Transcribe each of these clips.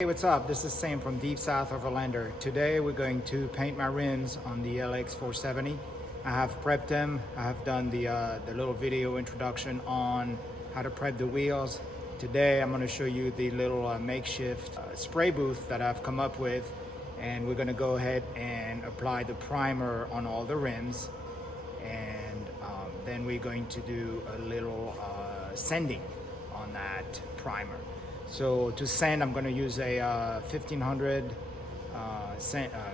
Hey, what's up? This is Sam from deep south of Orlando. Today we're going to paint my rims on the LX470. I have prepped them. I have done the little video introduction on how to prep the wheels. Today I'm going to show you the little makeshift spray booth that I've come up with, and we're going to go ahead and apply the primer on all the rims, and then we're going to do a little sanding on that primer. So to sand, I'm going to use a 1500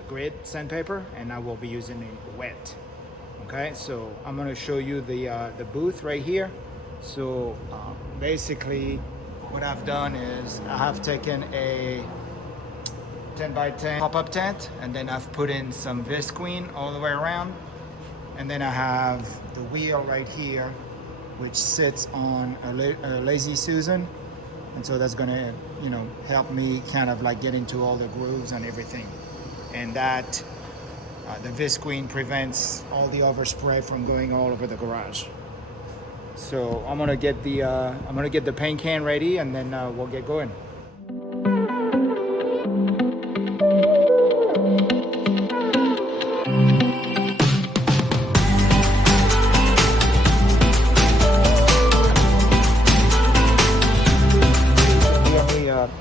grit sandpaper, and I will be using it wet. Okay, so I'm going to show you the booth right here. So basically what I've done is I have taken a 10 by 10 pop-up tent, and then I've put in some visqueen all the way around, and then I have the wheel right here which sits on a Lazy Susan. And so that's gonna, help me kind of like get into all the grooves and everything. And that, the visqueen prevents all the overspray from going all over the garage. So I'm gonna get the paint can ready, and then we'll get going.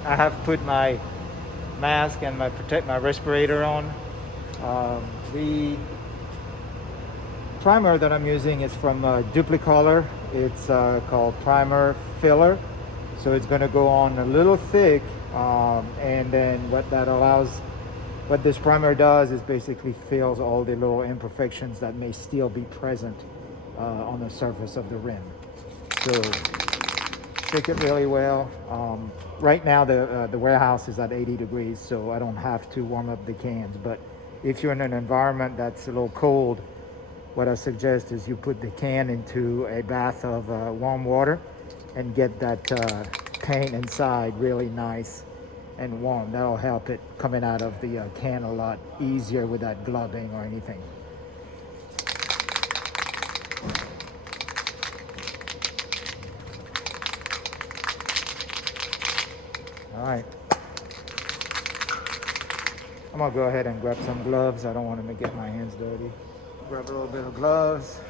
I have put my mask and my respirator on. The primer that I'm using is from Duplicolor. It's called Primer Filler. So it's going to go on a little thick, and then what this primer does is basically fills all the little imperfections that may still be present on the surface of the rim. So shake it really well. Right now the warehouse is at 80 degrees, so I don't have to warm up the cans. But if you're in an environment that's a little cold, what I suggest is you put the can into a bath of warm water and get that paint inside really nice and warm. That'll help it coming out of the can a lot easier without glubbing or anything. All right, I'm gonna go ahead and grab some gloves. I don't want to get my hands dirty. Grab a little bit of gloves.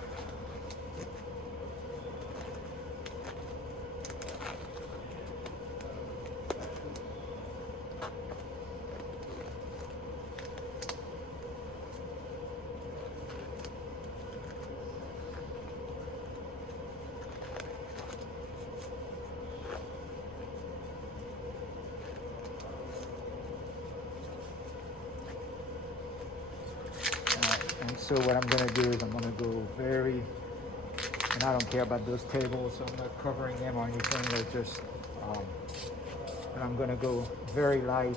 And so what I'm going to do is I'm going to go and I don't care about those tables, so I'm not covering them or anything. They're just, but I'm going to go very light.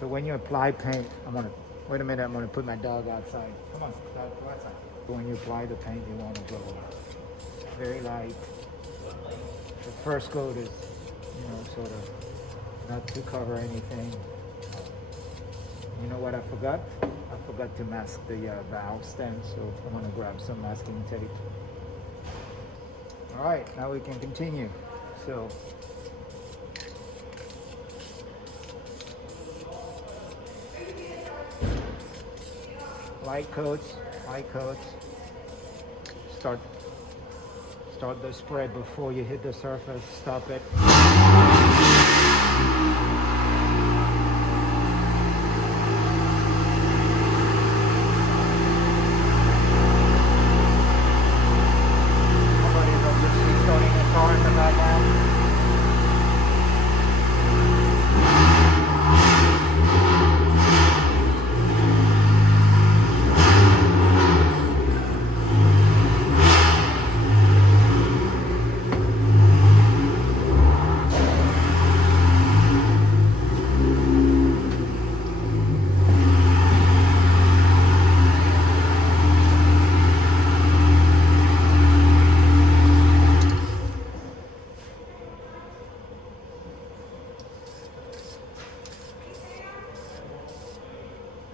So when you apply paint, wait a minute, I'm going to put my dog outside. Come on, dog, go outside. When you apply the paint, you want to go very light. The first coat is, sort of not to cover anything. You know what I forgot? I forgot to mask the valve stem, so I'm gonna grab some masking tape. All right, now we can continue. So, light coats. Start the spread before you hit the surface. Stop it.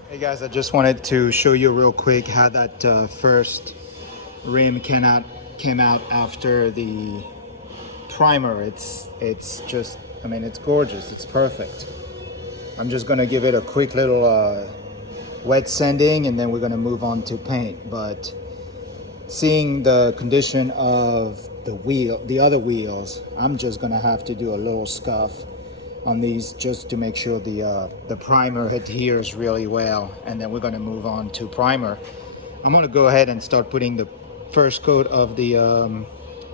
Hey guys, I just wanted to show you real quick how that first rim came out after the primer, it's just, I mean, it's gorgeous, it's perfect. I'm just gonna give it a quick little wet sanding, and then we're gonna move on to paint. But seeing the condition of the other wheels, I'm just gonna have to do a little scuff on these just to make sure the primer adheres really well, and then we're gonna move on to primer. I'm gonna go ahead and start putting the first coat of the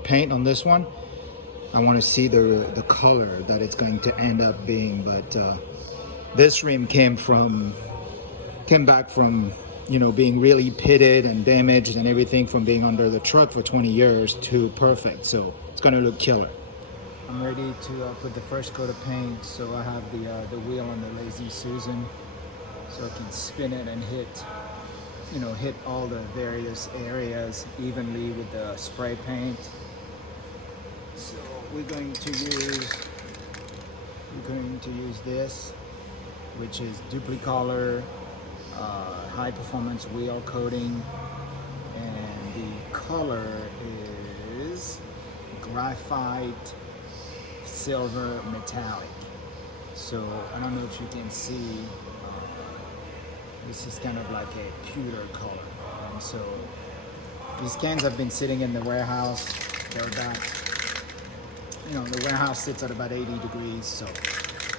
paint on this one. I want to see the color that it's going to end up being, but this rim came back from, you know, being really pitted and damaged and everything from being under the truck for 20 years to perfect, so it's gonna look killer. I'm ready to put the first coat of paint, so I have the wheel on the Lazy Susan, so I can spin it and hit all the various areas evenly with the spray paint. So we're going to use this, which is Duplicolor high performance wheel coating, and the color is graphite silver metallic. So I don't know if you can see, this is kind of like a pewter color. And so these cans have been sitting in the warehouse. They're about, the warehouse sits at about 80 degrees, so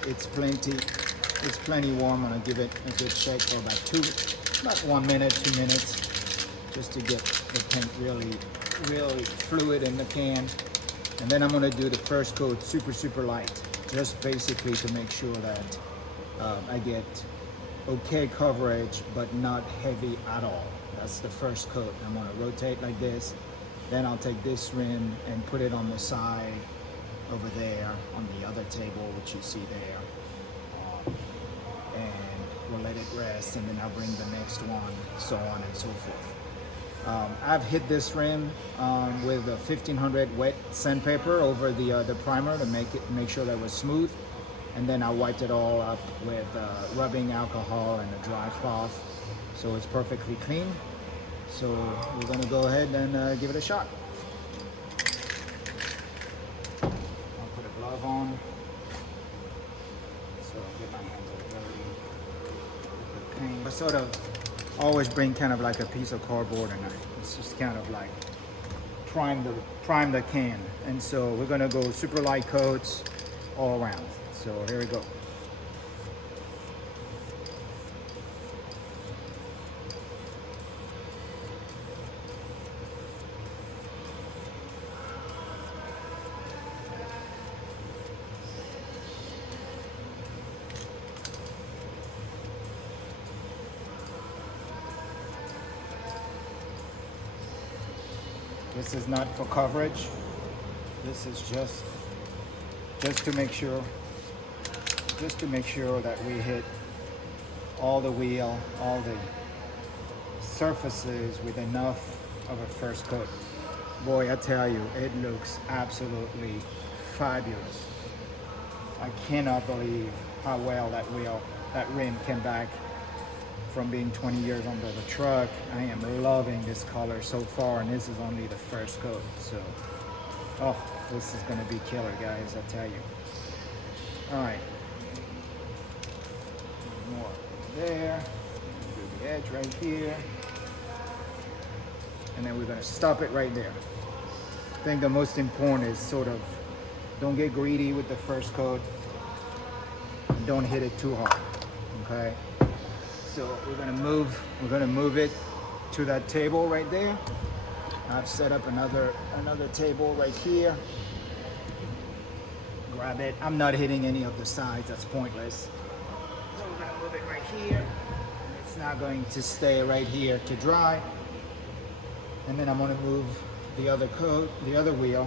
it's plenty warm. I'm gonna give it a good shake for about 1 minute, 2 minutes, just to get the paint really fluid in the can. And then I'm gonna do the first coat super light, just basically to make sure that I get okay coverage, but not heavy at all. That's the first coat. I'm gonna rotate like this. Then I'll take this rim and put it on the side over there on the other table, which you see there. And we'll let it rest, and then I'll bring the next one, so on and so forth. I've hit this rim with a 1500 wet sandpaper over the primer to make sure that it was smooth, and then I wiped it all up with rubbing alcohol and a dry cloth, so it's perfectly clean. So we're gonna go ahead and give it a shot. I'll put a glove on, so I'll get my hands dirty with the paint. I sort of always bring kind of like a piece of cardboard, and it's just kind of like prime the can. And so we're gonna go super light coats all around. So here we go. This is not for coverage. This is just to make sure that we hit all the wheel, all the surfaces with enough of a first coat. Boy, I tell you, it looks absolutely fabulous. I cannot believe how well that rim came back from being 20 years under the truck. I am loving this color so far, and this is only the first coat. So, oh, this is gonna be killer, guys, I tell you. All right, more there, do the edge right here, and then we're gonna stop it right there. I think the most important is sort of, don't get greedy with the first coat, don't hit it too hard, okay? So we're gonna move it to that table right there. I've set up another table right here. Grab it. I'm not hitting any of the sides, that's pointless. So we're gonna move it right here. It's not going to stay right here to dry. And then I'm gonna move the other coat, the other wheel,